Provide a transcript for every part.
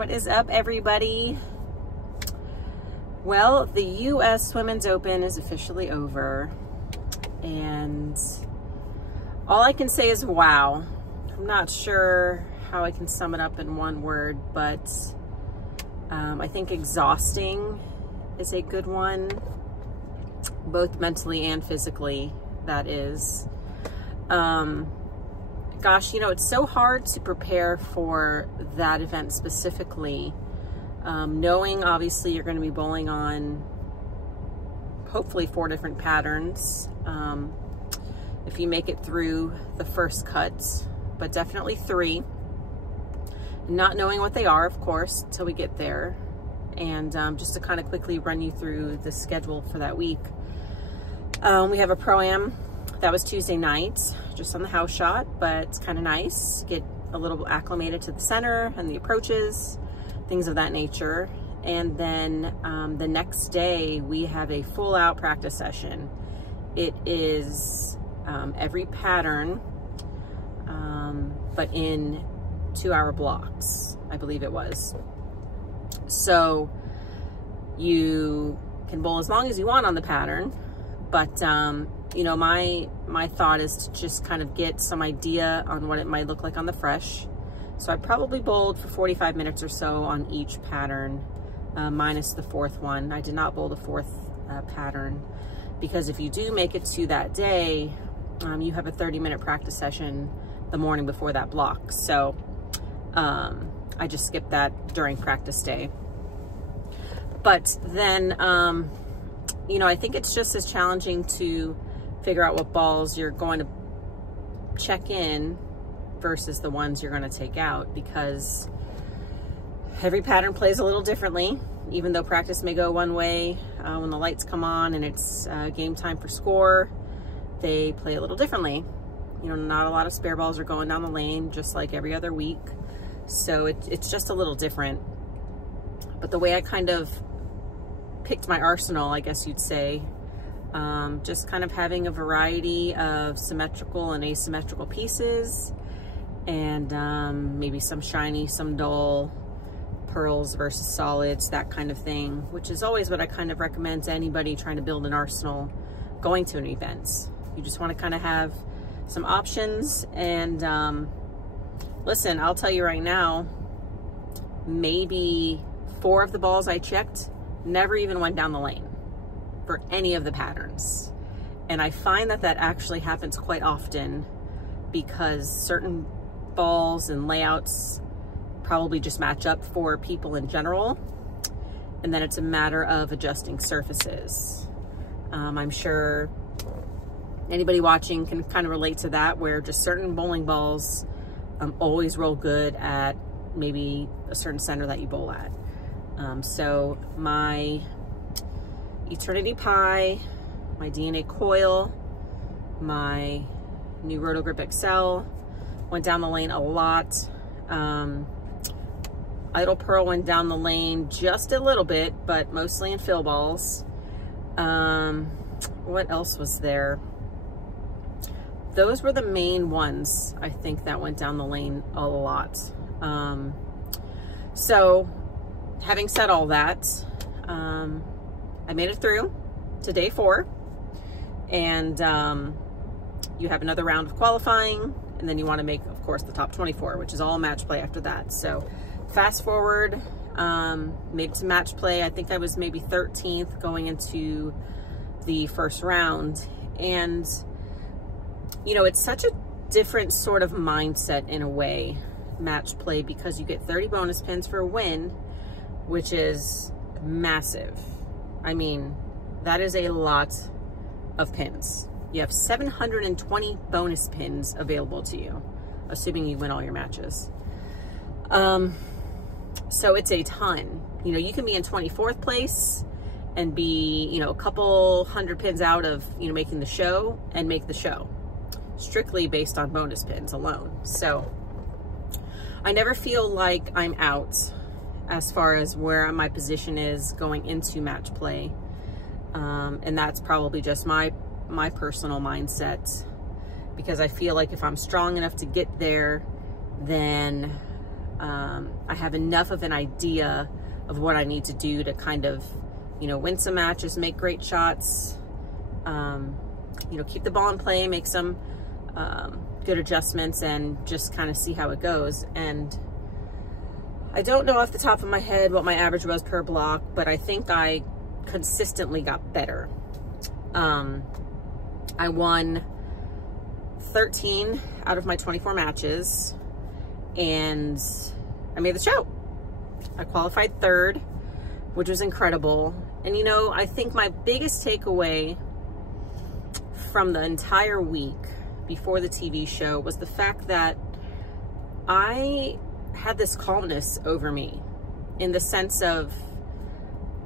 What is up, everybody? Well, the U.S. Women's Open is officially over, and all I can say is wow. I'm not sure how I can sum it up in one word, but I think exhausting is a good one, both mentally and physically, that is. Gosh, you know, it's so hard to prepare for that event specifically, knowing obviously you're going to be bowling on hopefully 4 different patterns, if you make it through the first cut, but definitely 3. Not knowing what they are, of course, till we get there. And just to kind of quickly run you through the schedule for that week. We have a Pro-Am. That was Tuesday night, just on the house shot, but it's kind of nice. Get a little acclimated to the center and the approaches, things of that nature. And then the next day, we have a full out practice session. It is every pattern, but in 2-hour blocks, I believe it was. So you can bowl as long as you want on the pattern, but you know, my thought is to just kind of get some idea on what it might look like on the fresh. So I probably bowled for 45 minutes or so on each pattern, minus the 4th one. I did not bowl the 4th pattern, because if you do make it to that day, you have a 30-minute practice session the morning before that block. So I just skipped that during practice day. But then, you know, I think it's just as challenging to figure out what balls you're going to check in versus the ones you're going to take out, because every pattern plays a little differently. Even though practice may go one way, when the lights come on and it's game time for score, they play a little differently. You know, not a lot of spare balls are going down the lane, just like every other week. So it's just a little different. But the way I kind of picked my arsenal, I guess you'd say, just kind of having a variety of symmetrical and asymmetrical pieces, and maybe some shiny, some dull, pearls versus solids, that kind of thing, which is always what I kind of recommend to anybody trying to build an arsenal going to an event. You just want to kind of have some options. And listen, I'll tell you right now, maybe 4 of the balls I checked never even went down the lane for any of the patterns. And I find that that actually happens quite often, because certain balls and layouts probably just match up for people in general, and then it's a matter of adjusting surfaces. I'm sure anybody watching can kind of relate to that, where just certain bowling balls always roll good at maybe a certain center that you bowl at. So my Eternity Pie, my DNA Coil, my new Roto Grip XL went down the lane a lot. Idle Pearl went down the lane just a little bit, but mostly in fill balls. What else was there? Those were the main ones, I think, that went down the lane a lot. So having said all that, I made it through to day 4, and you have another round of qualifying, and then you want to make, of course, the top 24, which is all match play after that. So fast forward, made it to match play. I think I was maybe 13th going into the first round. And, you know, it's such a different sort of mindset in a way, match play, because you get 30 bonus pins for a win, which is massive. I mean, that is a lot of pins. You have 720 bonus pins available to you, assuming you win all your matches. So it's a ton. You know, you can be in 24th place and be, you know, a couple hundred pins out of, you know, making the show, and make the show strictly based on bonus pins alone. So I never feel like I'm out as far as where my position is going into match play. And that's probably just my personal mindset, because I feel like if I'm strong enough to get there, then I have enough of an idea of what I need to do to kind of, you know, win some matches, make great shots, you know, keep the ball in play, make some good adjustments, and just kind of see how it goes. And I don't know off the top of my head what my average was per block, but I think I consistently got better. I won 13 out of my 24 matches, and I made the show. I qualified third, which was incredible. And you know, I think my biggest takeaway from the entire week before the TV show was the fact that I had this calmness over me, in the sense of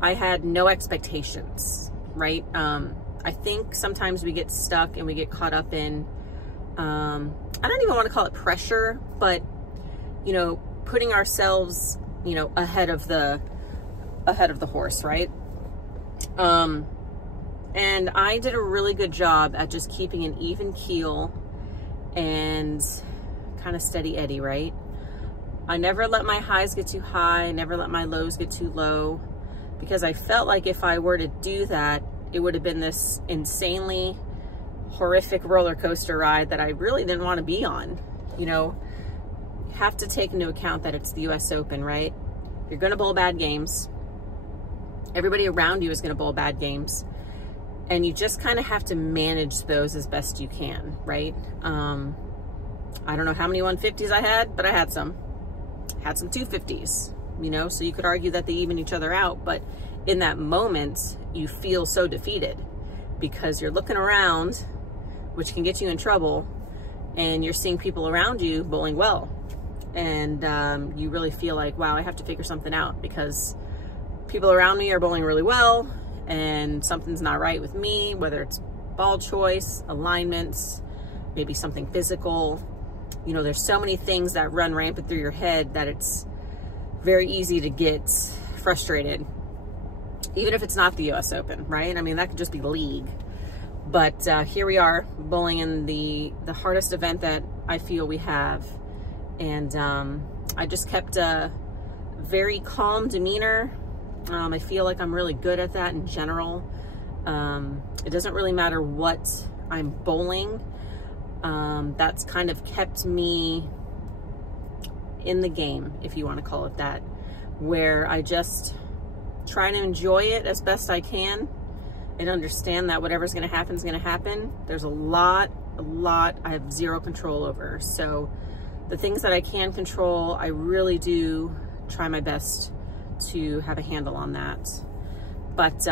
I had no expectations, right? I think sometimes we get stuck and we get caught up in, I don't even want to call it pressure, but, you know, putting ourselves, you know, ahead of the horse, right? And I did a really good job at just keeping an even keel and kind of steady eddy, right? I never let my highs get too high, never let my lows get too low, because I felt like if I were to do that, it would have been this insanely horrific roller coaster ride that I really didn't want to be on. You know, you have to take into account that it's the US Open, right? You're going to bowl bad games. Everybody around you is going to bowl bad games. And you just kind of have to manage those as best you can, right? I don't know how many 150s I had, but I had some. Had some 250s, you know, so you could argue that they even each other out, but in that moment, you feel so defeated because you're looking around, which can get you in trouble, and you're seeing people around you bowling well. And you really feel like, wow, I have to figure something out because people around me are bowling really well and something's not right with me, whether it's ball choice, alignments, maybe something physical. You know, there's so many things that run rampant through your head that it's very easy to get frustrated, even if it's not the US Open, right? I mean, that could just be league. But here we are bowling in the hardest event that I feel we have. And I just kept a very calm demeanor. I feel like I'm really good at that in general. It doesn't really matter what I'm bowling. That's kind of kept me in the game, if you want to call it that, where I just try to enjoy it as best I can and understand that whatever's going to happen is going to happen. There's a lot I have zero control over. So the things that I can control, I really do try my best to have a handle on that. But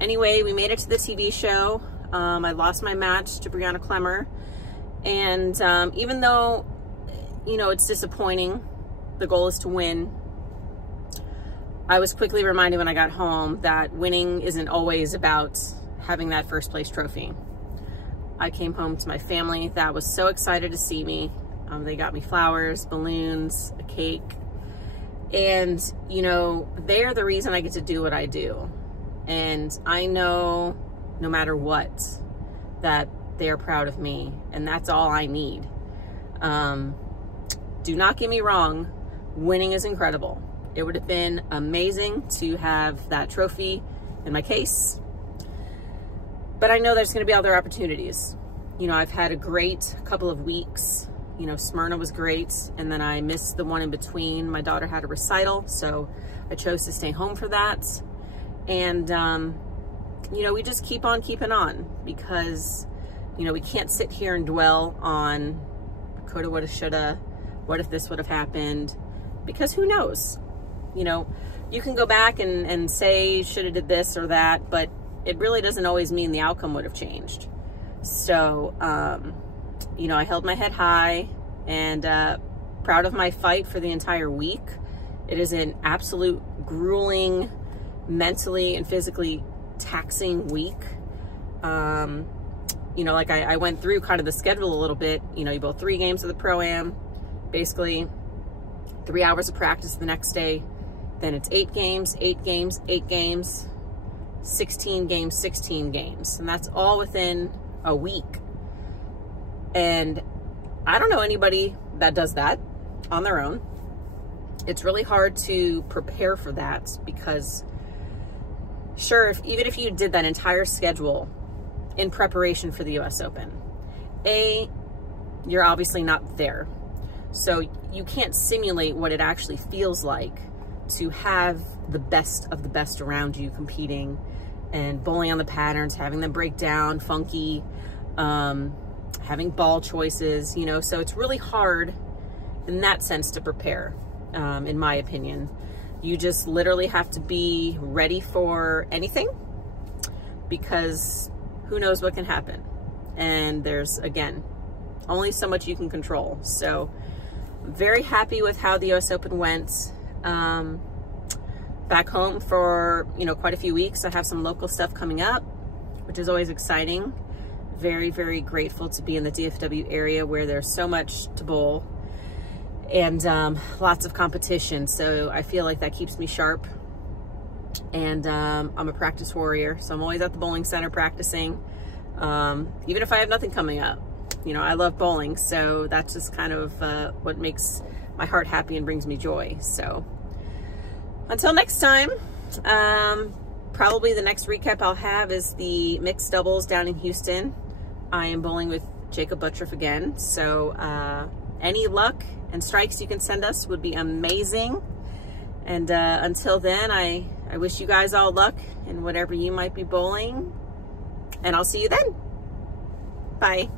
anyway, we made it to the TV show. I lost my match to Brianna Clemmer, and even though, you know, it's disappointing, the goal is to win, I was quickly reminded when I got home that winning isn't always about having that first place trophy. I came home to my family that was so excited to see me. They got me flowers, balloons, a cake, and, you know, they're the reason I get to do what I do. And I know no matter what, that they are proud of me, and that's all I need. Do not get me wrong, winning is incredible. It would have been amazing to have that trophy in my case, but I know there's going to be other opportunities. You know, I've had a great couple of weeks. You know, Smyrna was great, and then I missed the one in between. My daughter had a recital, so I chose to stay home for that. And you know, we just keep on keeping on, because, you know, we can't sit here and dwell on coulda, woulda, shoulda, what if this would have happened, because who knows? You know, you can go back and say shoulda did this or that, but it really doesn't always mean the outcome would have changed. So, you know, I held my head high and proud of my fight for the entire week. It is an absolute grueling, mentally and physically taxing week. You know, like I went through kind of the schedule a little bit. You know, you bowl 3 games of the Pro-Am, basically 3 hours of practice the next day. Then it's 8 games, 8 games, 8 games, 16 games, 16 games. And that's all within a week. And I don't know anybody that does that on their own. it's really hard to prepare for that because sure, even if you did that entire schedule in preparation for the US Open, you're obviously not there. So you can't simulate what it actually feels like to have the best of the best around you competing and bowling on the patterns, having them break down, funky, having ball choices, you know, so it's really hard in that sense to prepare, in my opinion. You just literally have to be ready for anything because who knows what can happen. And there's, again, only so much you can control. So very happy with how the US Open went. Back home for, you know, quite a few weeks. I have some local stuff coming up, which is always exciting. Very, very grateful to be in the DFW area where there's so much to bowl and lots of competition. So I feel like that keeps me sharp. And I'm a practice warrior, so I'm always at the bowling center practicing, even if I have nothing coming up. You know, I love bowling, so that's just kind of what makes my heart happy and brings me joy. So until next time, probably the next recap I'll have is the mixed doubles down in Houston. I am bowling with Jacob Buttriff again, so any luck and strikes you can send us would be amazing. And until then, I wish you guys all luck in whatever you might be bowling, and I'll see you then. Bye.